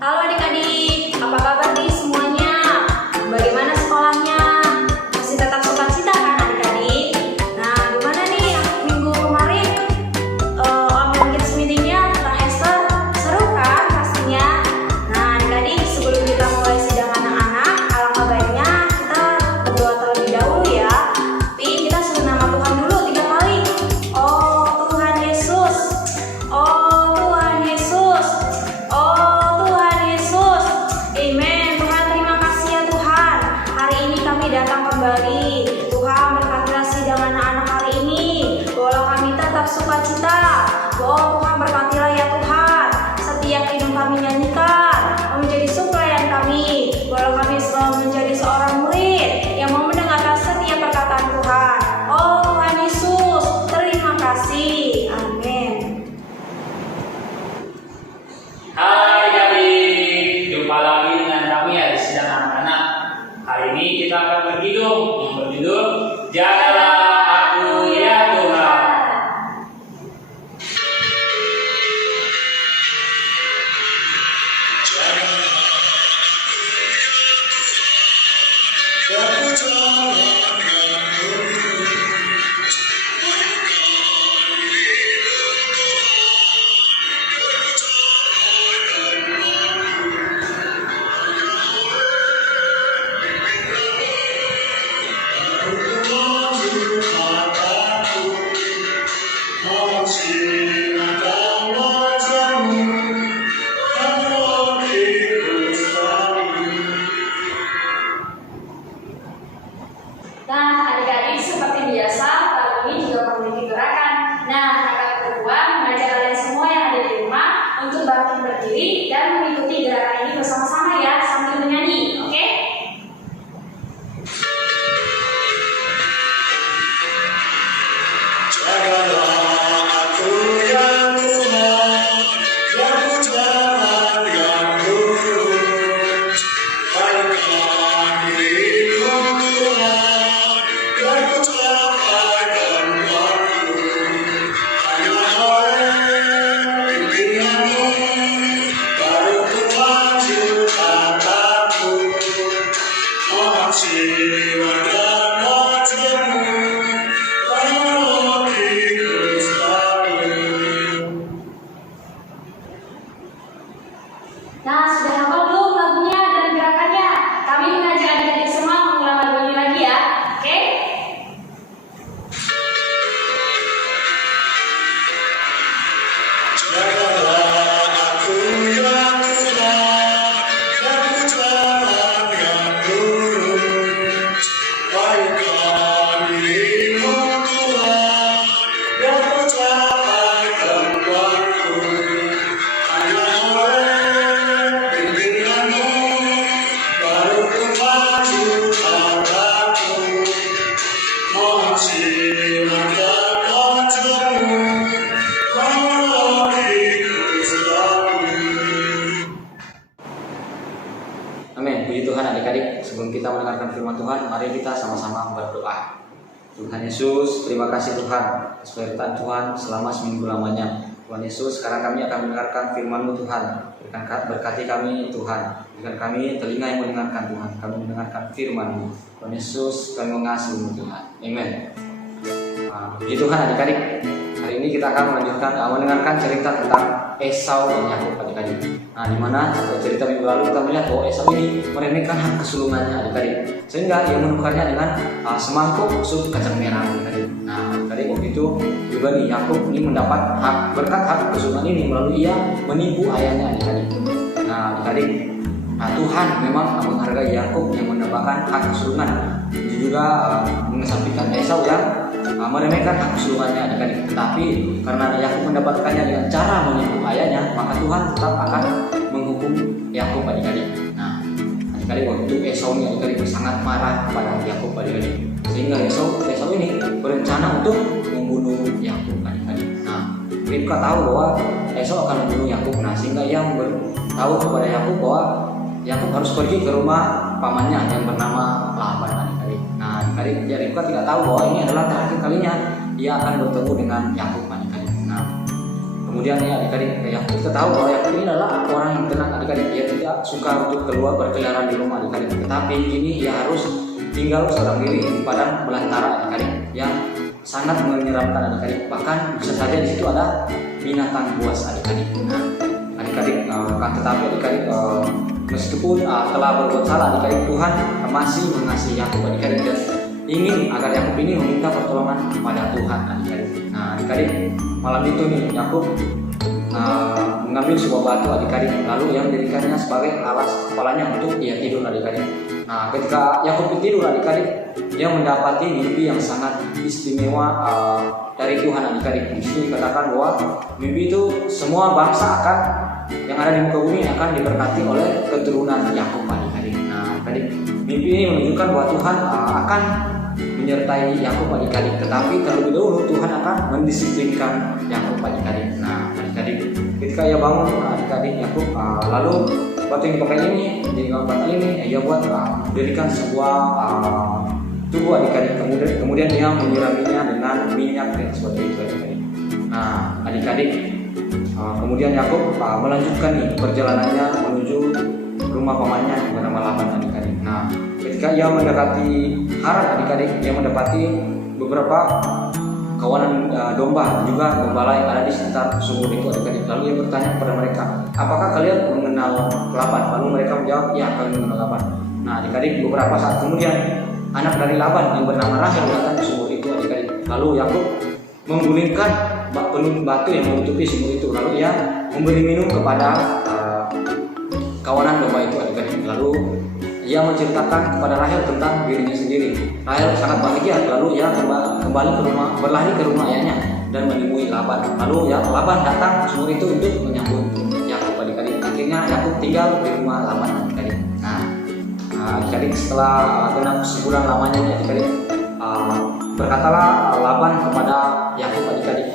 Halo adik-adik, apa kabar nih semuanya? Bagaimana sekolahnya? Masih tetap sukacita kan adik-adik? Nah, gimana nih minggu kemarin online kids meeting-nya tentang Esther? Seru kan pastinya? Nah adik-adik, sebelum kita mulai sidang anak-anak, alangkah baiknya kita berdoa terlebih dahulu ya. Tapi kita sebut nama Tuhan dulu 3 kali. Oh Tuhan Yesus, oh Tuhan Yesus, oh Tuhan Yesus. Amen. Tuhan, terima kasih ya Tuhan. Hari ini kami datang kembali. Tuhan, berkatilah sidang anak-anak hari ini. Bahwa kami tetap sukacita. Oh Tuhan, berkatilah ya Tuhan. Setiap hidung kami nyanyikan menjadi suplaian kami. Bahwa kami selalu menjadi seorang murid yang mau mendengarkan setiap perkataan Tuhan. Oh Tuhan Yesus, terima kasih. Amin. Hai adik, jumpa lagi dengan kami ya di sidang anak-anak. Hari ini kita akan berkidung yang berjudul Jagalah Aku Ya Tuhan. Nah, adik-adik seperti biasa, tahun ini juga memiliki gerakan. Nah, kakak berdua mengajak kalian semua yang ada di rumah untuk bangkit berdiri dan mengikuti gerakan ini bersama-sama ya, sambil menyanyi, oke? Nah, sudah hafal belum lagunya dan gerakannya? Kami mengajak adik-adik semua mengulang lagu ini lagi ya, oke? Amin. Puji Tuhan adik-adik, sebelum kita mendengarkan firman Tuhan, mari kita sama-sama berdoa. Tuhan Yesus, terima kasih Tuhan atas penyertaan Tuhan selama seminggu lamanya. Tuhan Yesus, sekarang kami akan mendengarkan firman-Mu Tuhan. Berkati kami Tuhan, berikan kami telinga yang mendengarkan Tuhan. Kami mendengarkan firman-Mu. Tuhan Yesus, kami mengasihi-Mu Tuhan. Amin. Puji Tuhan adik-adik, hari ini kita akan melanjutkan mendengarkan cerita tentang Esau dan Yakub adik-adik. Nah, di mana cerita minggu lalu kita melihat bahwa Esau ini meremehkan hak kesulungannya adik-adik, sehingga ia menukarnya dengan semangkuk sup kacang merah adik-adik. Nah, adik-adik waktu itu juga nih Yakub ini mendapat berkat hak kesulungan ini melalui ia menipu ayahnya adik-adik. Nah, adik-adik, Tuhan memang menghargai Yakub yang mendapatkan hak kesulungan, juga mengesampingkan Esau yang meremehkan hak kesulungannya adik-adik. Tetapi karena Yakub mendapatkannya dengan cara menipu ayahnya, maka Tuhan tetap akan menghukum Yakub adik-adik. Nah, adik-adik waktu itu Esau ini adik-adik sangat marah kepada Yakub adik-adik, sehingga Esau ini berencana untuk membunuh Yakub adik-adik. Nah, Ribka tahu bahwa Esau akan membunuh Yakub. Nah, sehingga ia tahu kepada Yakub bahwa Yakub harus pergi ke rumah pamannya yang bernama Laban adik-adik. Nah, adik-adik, Ribka tidak tahu bahwa ini adalah terakhir kalinya ia akan bertemu dengan Yakub adik-adik. Nah, kemudian ya adik-adik, Yakub kita tahu bahwa Yakub ini adalah orang yang tenang adik-adik. Ia tidak suka untuk keluar berkeliaran di rumah adik-adik. Tetapi kini ia harus tinggal seorang diri di padang belantara adik-adik yang sangat menyeramkan adik-adik. Bahkan bisa saja di situ ada binatang buas adik-adik. Nah, adik-adik tetapi adik-adik meskipun telah berbuat salah adik-adik, Tuhan masih mengasihi Yakub adik-adik dan ingin agar Yakub ini meminta pertolongan kepada Tuhan adik-adik. Nah adik-adik, malam itu nih Yakub mengambil sebuah batu adik-adik, lalu ia menjadikannya sebagai alas kepalanya untuk ia tidur adik-adik. Nah ketika Yakub tidur adik-adik, dia mendapati mimpi yang sangat istimewa dari Tuhan adik-adik. Di situ dikatakan bahwa mimpi itu semua bangsa yang ada di muka bumi akan diberkati oleh keturunan Yakub adik-adik. Nah adik-adik, mimpi ini menunjukkan bahwa Tuhan akan menyertai Yakub adik-adik, tetapi terlebih dahulu Tuhan akan mendisiplinkan Yakub adik-adik. Nah adik-adik, ketika ia bangun adik-adik Yakub lalu batu yang dipakai ini jadi batu ini ia buat mendirikan sebuah tubuh adik-adik, kemudian dia menyiraminya dengan minyak dan seperti itu adik-adik. Nah adik-adik, kemudian Yakub melanjutkan nih perjalanannya menuju rumah pamannya yang bernama Laban adik-adik. Nah ketika ia mendekati Haran adik-adik, ia mendapati beberapa kawanan domba juga gembala yang ada di sekitar sumur itu adik-adik. Lalu ia bertanya kepada mereka, apakah kalian mengenal Laban? Lalu mereka menjawab, ya kami mengenal Laban. Nah adik-adik, beberapa saat kemudian anak dari Laban yang bernama Rahel datang ke sumur itu adik-adik. Lalu Yakub menggulingkan batu yang menutupi sumur itu, lalu ia memberi minum kepada kawanan domba itu adik-adik. Lalu ia menceritakan kepada Rahel tentang dirinya sendiri. Rahel sangat bahagia, lalu ia kembali ke rumah, berlari ke rumah ayahnya dan menemui Laban. Lalu Laban datang ke sumur itu untuk menyambut Yakub adik-adik. Akhirnya Yakub tinggal di rumah Laban adik-adik. Nah adik-adik, setelah genap sebulan lamanya adik-adik, berkatalah Laban kepada Yakub adik-adik,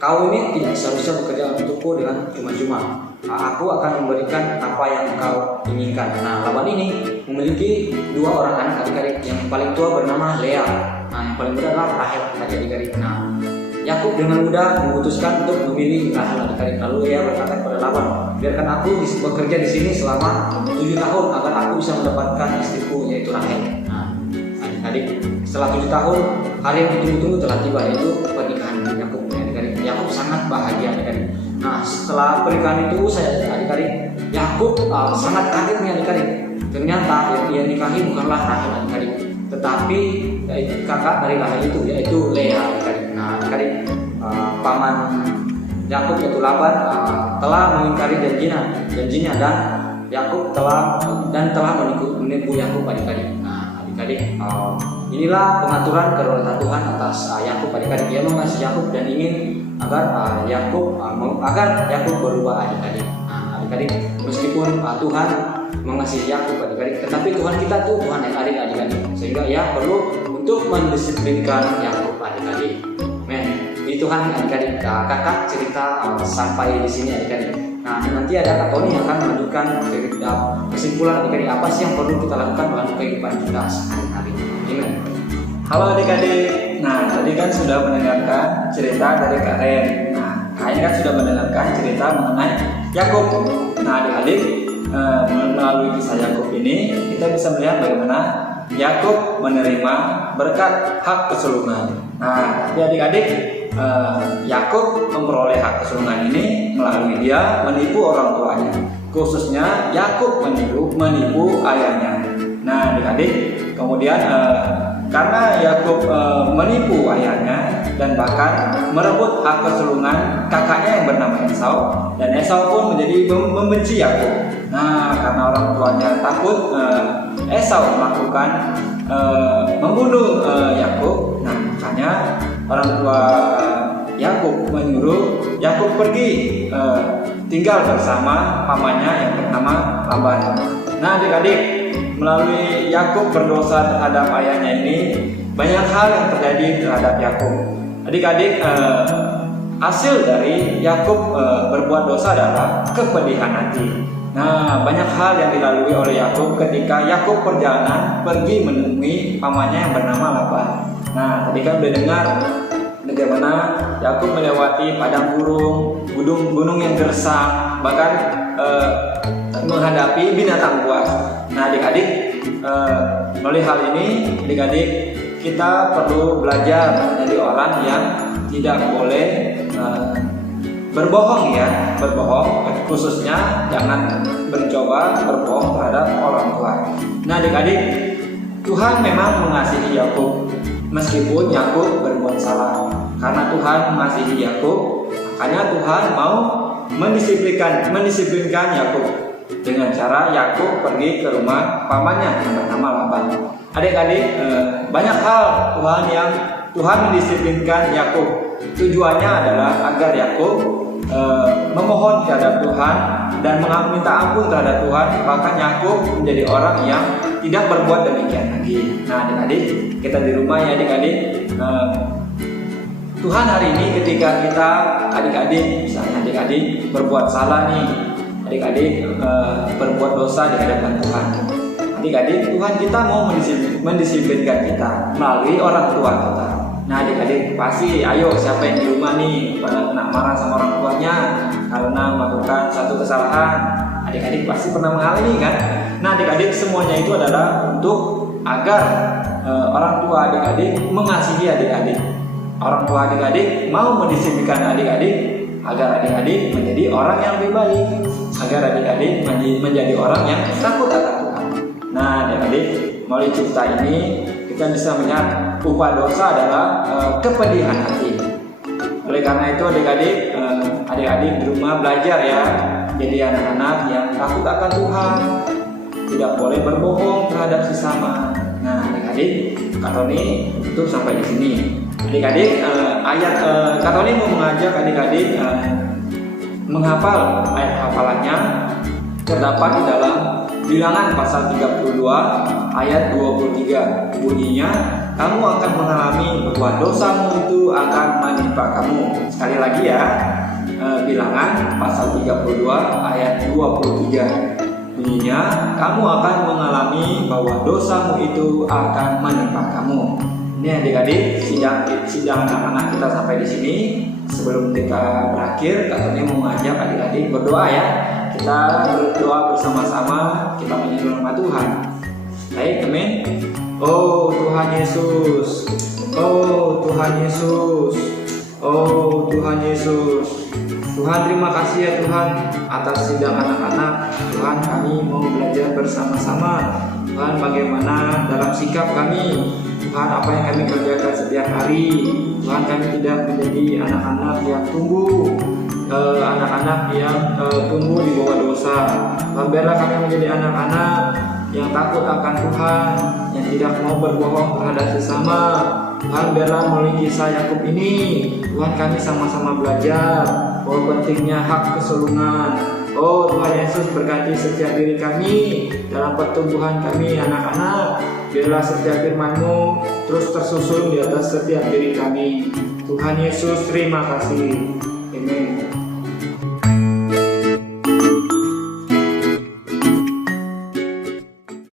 kau ini tidak seharusnya bekerja untukku dengan cuma-cuma. Aku akan memberikan apa yang engkau inginkan. Nah Laban ini memiliki dua orang anak adik-adik. Yang paling tua bernama Lea. Nah yang paling muda adalah Rahel adik-adik. Nah Yakub dengan mudah memutuskan untuk memilih Rahel adik-adik. Lalu ia berkata kepada Laban, biarkan aku bekerja di sini selama 7 tahun agar aku bisa mendapatkan istriku yaitu Rahel. Nah adik-adik, setelah 7 tahun hari yang ditunggu-tunggu telah tiba, yaitu pernikahan Yakub adik-adik. Yakub sangat bahagia adik-adik. Nah setelah pernikahan itu adik-adik, Yakub sangat kaget nih adik-adik. Ternyata yang dia nikahi bukanlah Rahel adik-adik, tetapi kakak dari Rahel itu yaitu Lea adik-adik. Nah adik-adik, paman Yakub yaitu Laban telah mengingkari janjinya dan Yakub telah menipu Yakub adik-adik. Nah adik-adik, inilah pengaturan kedaulatan Tuhan atas Yakub adik-adik. Dia mengasihi Yakub dan ingin agar Yakub berubah adik-adik. Nah adik-adik, meskipun Tuhan mengasihi Yakub adik-adik, tetapi Tuhan kita tuh Tuhan yang adil adik-adik, sehingga ia perlu untuk mendisiplinkan Yakub adik-adik. Di Tuhan adik-adik, kakak cerita sampai di sini adik-adik. Nah nanti ada Kak Tony yang akan melanjutkan cerita kesimpulan adik-adik, apa sih yang perlu kita lakukan dalam kehidupan kita sehari-hari. Amin. Halo adik-adik. Nah tadi kan sudah mendengarkan cerita dari Kak Ren. Nah Kak kan sudah mendengarkan cerita mengenai Yakub. Nah adik-adik, melalui kisah Yakub ini kita bisa melihat bagaimana Yakub menerima berkat hak kesulungan. Nah tapi adik-adik, Yakub memperoleh hak kesulungan ini melalui dia menipu orang tuanya, khususnya Yakub menipu ayahnya. Nah adik-adik, kemudian karena Yakub menipu ayahnya dan bahkan merebut hak kesulungan kakaknya yang bernama Esau, dan Esau pun menjadi membenci Yakub. Nah karena orang tuanya takut Esau melakukan membunuh Yakub, nah makanya orang tua Yakub menyuruh Yakub pergi tinggal bersama pamannya yang bernama Laban. Nah adik-adik, melalui Yakub berdosa terhadap ayahnya ini, banyak hal yang terjadi terhadap Yakub. Adik-adik, hasil dari Yakub berbuat dosa adalah kepedihan hati. Nah banyak hal yang dilalui oleh Yakub ketika Yakub perjalanan pergi menemui pamannya yang bernama Laban. Nah tadi kan udah dengar bagaimana Yakub melewati padang gurun, gunung yang gersang, bahkan menghadapi binatang buas. Nah, adik-adik, melalui hal ini, adik-adik kita perlu belajar menjadi orang yang tidak boleh berbohong ya, berbohong, khususnya jangan mencoba berbohong terhadap orang tua. Nah, adik-adik, Tuhan memang mengasihi Yakub meskipun Yakub berbuat salah. Karena Tuhan mengasihi Yakub, makanya Tuhan mau mendisiplinkan Yakub dengan cara Yakub pergi ke rumah pamannya yang bernama Laban. Adik-adik, banyak hal Tuhan mendisiplinkan Yakub. Tujuannya adalah agar Yakub memohon terhadap Tuhan dan minta ampun terhadap Tuhan, bahkan Yakub menjadi orang yang tidak berbuat demikian lagi. Nah, adik-adik, kita di rumah ya adik-adik, Tuhan hari ini ketika kita adik-adik, misalnya adik-adik berbuat salah nih, adik-adik berbuat dosa di hadapan Tuhan. Adik-adik, Tuhan kita mau mendisiplinkan kita melalui orang tua kita. Nah, adik-adik pasti, ayo siapa yang di rumah nih pada kena marah sama orang tuanya karena melakukan satu kesalahan. Adik-adik pasti pernah mengalami kan? Nah, adik-adik, semuanya itu adalah untuk agar orang tua adik-adik mengasihi adik-adik. Orang tua adik-adik mau mendisiplinkan adik-adik agar adik-adik menjadi orang yang lebih baik, agar adik-adik menjadi orang yang takut akan Tuhan. Nah, adik-adik, melalui cerita ini kita bisa melihat upah dosa adalah kepedihan hati. Oleh karena itu adik-adik di rumah belajar ya, jadi anak-anak yang takut akan Tuhan, tidak boleh berbohong terhadap sesama. Nah, adik-adik, Kak Tony tutup sampai di sini. Adik-adik, Kak Tony mau mengajak adik-adik menghafal ayat hafalannya terdapat di dalam Bilangan pasal 32 ayat 23. Bunyinya, kamu akan mengalami bahwa dosamu itu akan menimpa kamu. Sekali lagi ya, Bilangan pasal 32 ayat 23. Bunyinya, kamu akan mengalami bahwa dosamu itu akan menimpa kamu. Ini adik-adik, sidang anak-anak kita sampai di sini. Sebelum kita berakhir, Kak Tony mau mengajak adik-adik berdoa ya. Kita berdoa bersama-sama, kita menyembah nama Tuhan. Baik, amin. Oh Tuhan Yesus, oh Tuhan Yesus, oh Tuhan Yesus. Tuhan, terima kasih ya Tuhan atas sidang anak-anak. Tuhan, kami mau belajar bersama-sama. Tuhan, bagaimana dalam sikap kami, Tuhan, apa yang kami kerjakan setiap hari. Tuhan, kami tidak menjadi anak-anak yang tumbuh di bawah dosa. Tuhan, biarlah kami menjadi anak-anak yang takut akan Tuhan, yang tidak mau berbohong terhadap sesama. Tuhan, biarlah melalui kisah Yakub ini, Tuhan, kami sama-sama belajar bahwa pentingnya hak kesulungan. Oh Tuhan Yesus, berkati setiap diri kami dalam pertumbuhan kami anak-anak. Biarlah setiap firman-Mu terus tersusun di atas setiap diri kami. Tuhan Yesus, terima kasih. Amin.